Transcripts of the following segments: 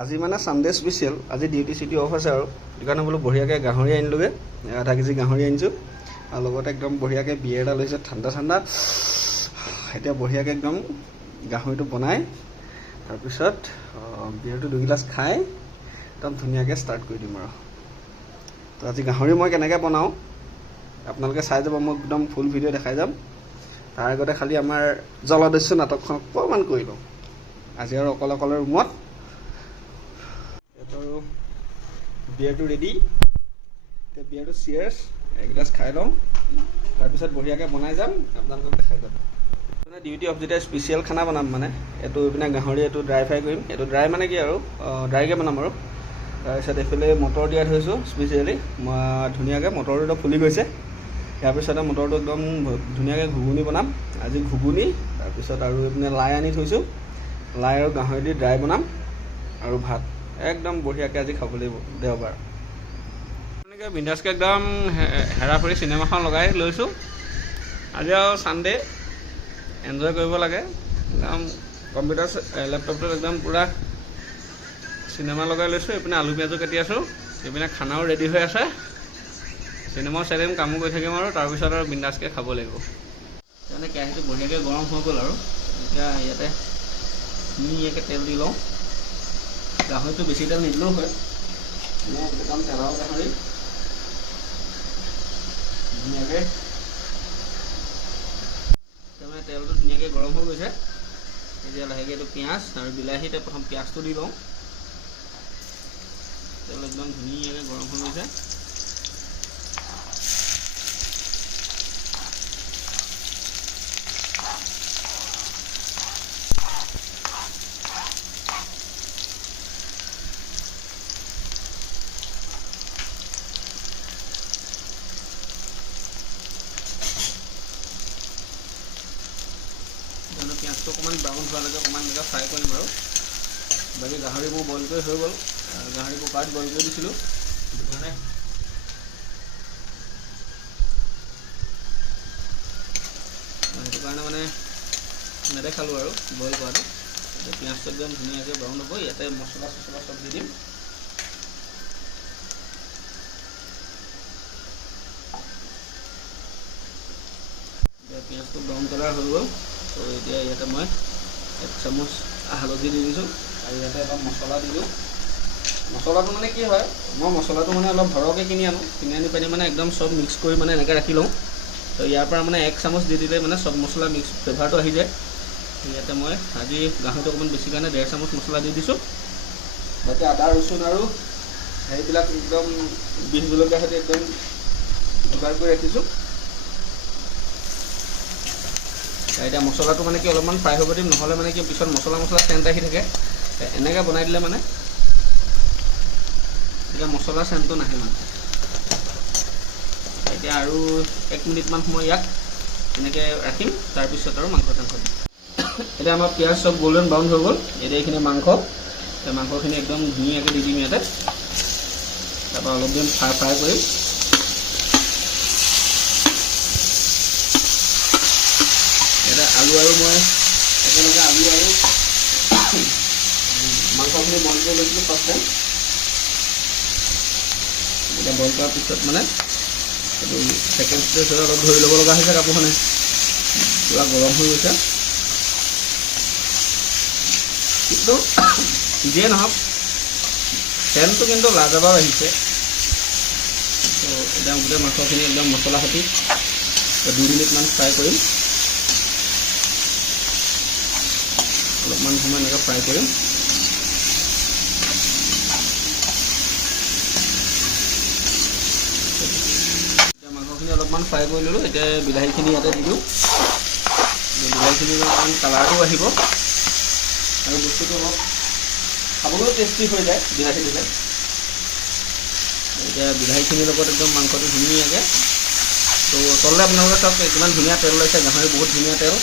আজি মানে Sunday special আজি ডিউটি চিটি অফ আছে আৰু সেইকাৰণে বোলো বঢ়িয়াকৈ গাহৰি আনিলোগৈ আধা কেজি গাহৰি আনিছোঁ আৰু লগতে একদম বঢ়িয়াকৈ বিয়েৰ এটা লৈছে ঠাণ্ডা ঠাণ্ডা এতিয়া বঢ়িয়াকৈ একদম গাহৰিটো বনাই তাৰপিছত বিয়েৰটো 2 গিলাচ খাই একদম ধুনীয়াকৈ ষ্টাৰ্ট কৰি দিম আৰু তো আজি গাহৰি মই কেনেকৈ বনাওঁ আপোনালোকে চাই যাব মই একদম ফুল ভিডিঅ' দেখাই যাম তাৰ আগতে খালি আমাৰ জলদস্যু নাটকখন অকণমান কৰি লওঁ আজি আৰু অকলে ৰুমত আৰু বিয়েৰটো ৰেডি এতিয়া বিয়েৰটো চিয়াৰ্ছ এগিলাচ খাই লওঁ তাৰপিছত বঢ়িয়াকৈ বনাই যাম আপোনালোকক দেখাই যাম মানে ডিউটি অফ যেতিয়া স্পেচিয়েল খানা বনাম মানে এইটো এইপিনে গাহৰি এইটো ড্ৰাই ফ্ৰাই কৰিম এইটো ড্ৰাই মানে কি আৰু ড্ৰাইকৈ বনাম আৰু তাৰপিছত এইফালে মটৰ দিয়া থৈছোঁ স্পেচিয়েলি ধুনীয়াকৈ মটৰটো ফুলি গৈছে ইয়াৰ পিছতে মটৰটো একদম ধুনীয়াকৈ ঘুগুনি বনাম আজি ঘুগুনি তাৰপিছত আৰু এইপিনে লাই আনি থৈছোঁ লাই আৰু গাহৰি দি ড্ৰাই বনাম আৰু ভাত একদম বঢ়িয়াকৈ আজি খাব লাগিব দেওবাৰ এনেকৈ বিন্দাছকৈ একদম হেৰাফেৰি চিনেমাখন লগাই লৈছোঁ আজি আৰু ছানডে এনজয় কৰিব লাগে একদম কম্পিউটাৰ লেপটপটোত একদম পূৰা চিনেমা লগাই লৈছোঁ এইপিনে আলু পিঁয়াজো কাটি আছোঁ এইপিনে খানাও ৰেডি হৈ আছে চিনেমাও চাই দিম কামো কৰি থাকিম আৰু তাৰপিছত আৰু বিন্দাছকৈ খাব লাগিব তাৰমানে কেৰাহীটো বঢ়িয়াকৈ গৰম হৈ গ'ল আৰু এতিয়া ইয়াতে ধুনীয়াকৈ তেল দি লওঁ গাহৰিটো বেছি তেল নিদিলেও হয় মই একদম তেলাও গাহৰি ধুনীয়াকৈ তাৰমানে তেলটো ধুনীয়াকৈ গৰম হৈ গৈছে এতিয়া লাহেকৈ এইটো পিঁয়াজ আৰু বিলাহীতে প্ৰথম পিঁয়াজটো দি লওঁ তেল একদম ধুনীয়াকৈ গৰম হৈ গৈছে পিঁয়াজটো অকণমান ব্ৰাউন হোৱালৈকে অকণমান এনেকৈ ফ্ৰাই কৰিম আৰু বাকী গাহৰি মোৰ বইল কৰি হৈ গ'ল গাহৰি কুকাৰত বইল কৰি দিছিলোঁ সেইটো কাৰণে মানে নেদেখালোঁ আৰু বইল কৰাটো এতিয়া পিঁয়াজটো একদম ধুনীয়াকৈ ব্ৰাউন হ'ব ইয়াতে মছলা চছলা চব দি দিম এতিয়া পিঁয়াজটো ব্ৰাউন কালাৰ হৈ গ'ল তো এতিয়া ইয়াতে মই 1 চামুচ হালধি দি দিছোঁ আৰু ইয়াতে অলপ মছলা দিলোঁ মছলাটো মানে কি হয় মই মছলাটো মানে অলপ সৰহকৈ কিনি আনি পানি মানে একদম চব মিক্স কৰি মানে এনেকৈ ৰাখি লওঁ তো ইয়াৰ পৰা মানে 1 চামুচ দি দিলে মানে চব মছলা মিক্স ফ্লেভাৰটো আহি যায় ইয়াতে মই আজি গাহৰিটো অকণমান বেছি কাৰণে 1.5 চামুচ মছলা দি দিছোঁ বাকী আদা ৰচুন আৰু সেইবিলাক একদম বিহ জলকীয়া সৈতে একদম যোগাৰ কৰি ৰাখিছোঁ এতিয়া মছলাটো মানে কি অলপমান ফ্ৰাই হ'ব দিম নহ'লে মানে কি পিছত মছলা চেণ্ট আহি থাকে এনেকৈ বনাই দিলে মানে এতিয়া মছলা চেণ্টটো নাহে মানে এতিয়া আৰু 1 মিনিটমান সময় ইয়াক এনেকৈ ৰাখিম তাৰপিছত আৰু মাংস চাংস দিম এতিয়া আমাৰ পিঁয়াজ চব গল্ডেন ব্ৰাউন হৈ গ'ল এতিয়া এইখিনি মাংসখিনি একদম ধুনীয়াকৈ দি দিম ইয়াতে তাৰপৰা অলপ দিন ফ্ৰাই কৰিম আলু আৰু মই একেলগে আলু আৰু মাংসখিনি বইল কৰি লৈছিলোঁ ফাৰ্ষ্ট টাইম এতিয়া বইল কৰাৰ পিছত মানে এইটো ছেকেণ্ড ষ্টেজ হৈ অলপ ধৰি ল'ব লগা হৈছে কাপোৰখনে পূৰা গৰম হৈ গৈছে কিন্তু যিয়ে নহওক তেলটো কিন্তু লাজবাব আহিছে তো এতিয়া গোটেই মাংসখিনি একদম মছলা সৈতে 2 মিনিটমান ফ্ৰাই কৰিম অলপমান সময় এনেকৈ ফ্ৰাই কৰিম এতিয়া মাংসখিনি অলপমান ফ্ৰাই কৰি ল'লোঁ এতিয়া বিলাহীখিনি ইয়াতে দি দিওঁ বিলাহীখিনি অকণমান কালাৰটো আহিব আৰু বস্তুটো অলপ খাবলৈও টেষ্টি হৈ যায় বিলাহী দিলে এতিয়া বিলাহীখিনিৰ লগত একদম মাংসটো ধুনীয়াকৈ তো তললৈ আপোনালোকে চাওক কিমান ধুনীয়া তেল লৈছে গাহৰি বহুত ধুনীয়া তেল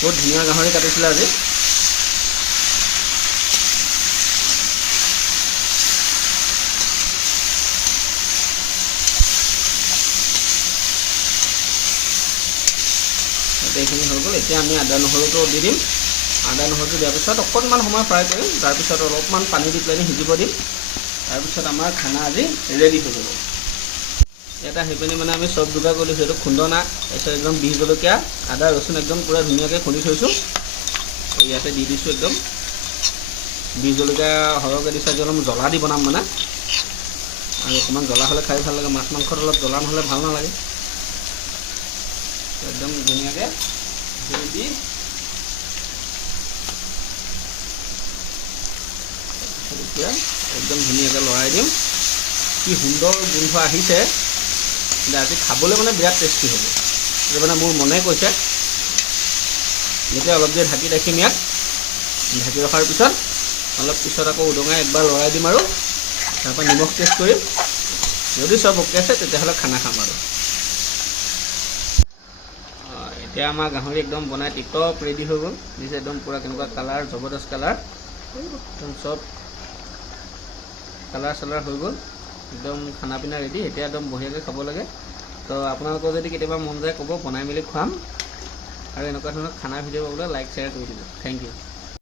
বহুত ধুনীয়া গাহৰি কাটিছিলে আজি এইখিনি হৈ গ'ল এতিয়া আমি আদা নহৰুটো দি দিম আদা নহৰুটো দিয়াৰ পিছত অকণমান সময় ফ্ৰাই কৰিম, তাৰপিছত অলপমান পানী দি পেলাই সিজিব দিম। তাৰপিছত আমাৰ খানা আজি ৰেডি হৈ যাব। এটা সেইপিনি মানে আমি চব যোগাৰ কৰি লৈছোঁ, এইটো খুন্দনা, তাৰপিছত একদম বিহ জলকীয়া, আদা ৰচুন একদম পূৰা ধুনীয়াকৈ খুন্দি থৈছোঁ। ইয়াতে দি দিছোঁ একদম বিহ জলকীয়া সৰহকৈ দিছোঁ, আজি অলপ জ্বলা দি বনাম মানে, আৰু অকণমান জ্বলা হ'লে খাই ভাল লাগে, মাছ মাংসত অলপ জ্বলা নহ'লে ভাল নালাগে। একদম ধুনীয়াকৈ দি এতিয়া একদম ধুনীয়াকৈ লৰাই দিম। কি সুন্দৰ গোন্ধ আহিছে, আজি খাবলৈ মানে বিৰাট টেষ্টি হ'ব, সেইটো মানে মোৰ মনে কৈছে। এতিয়া অলপ দেৰি ঢাকি ৰাখিম, ইয়াত ঢাকি ৰখাৰ পিছত অলপ পিছত আকৌ উদঙাই একবাৰ লৰাই দিম আৰু তাৰপৰা নিমখ টেষ্ট কৰিম। যদি চব অ'কে আছে তেতিয়াহ'লে খানা খাম আৰু। এতিয়া আমাৰ গাহৰি একদম বনাই টিপটপ ৰেডি হৈ গ'ল, দিছে একদম পূৰা কেনেকুৱা কালাৰ, জবৰদস্ত কালাৰ, একদম চব কালাৰ চালাৰ হৈ গ'ল, একদম খানা পিনা ৰেডি। এতিয়া একদম বঢ়িয়াকৈ খাব লাগে। তো আপোনালোকৰ যদি কেতিয়াবা মন যায় ক'ব, বনাই মেলি খুৱাম। আৰু এনেকুৱা ধৰণৰ খানা ভিডিঅ' পাবলৈ লাইক শ্বেয়াৰ কৰি দিব। Thank U.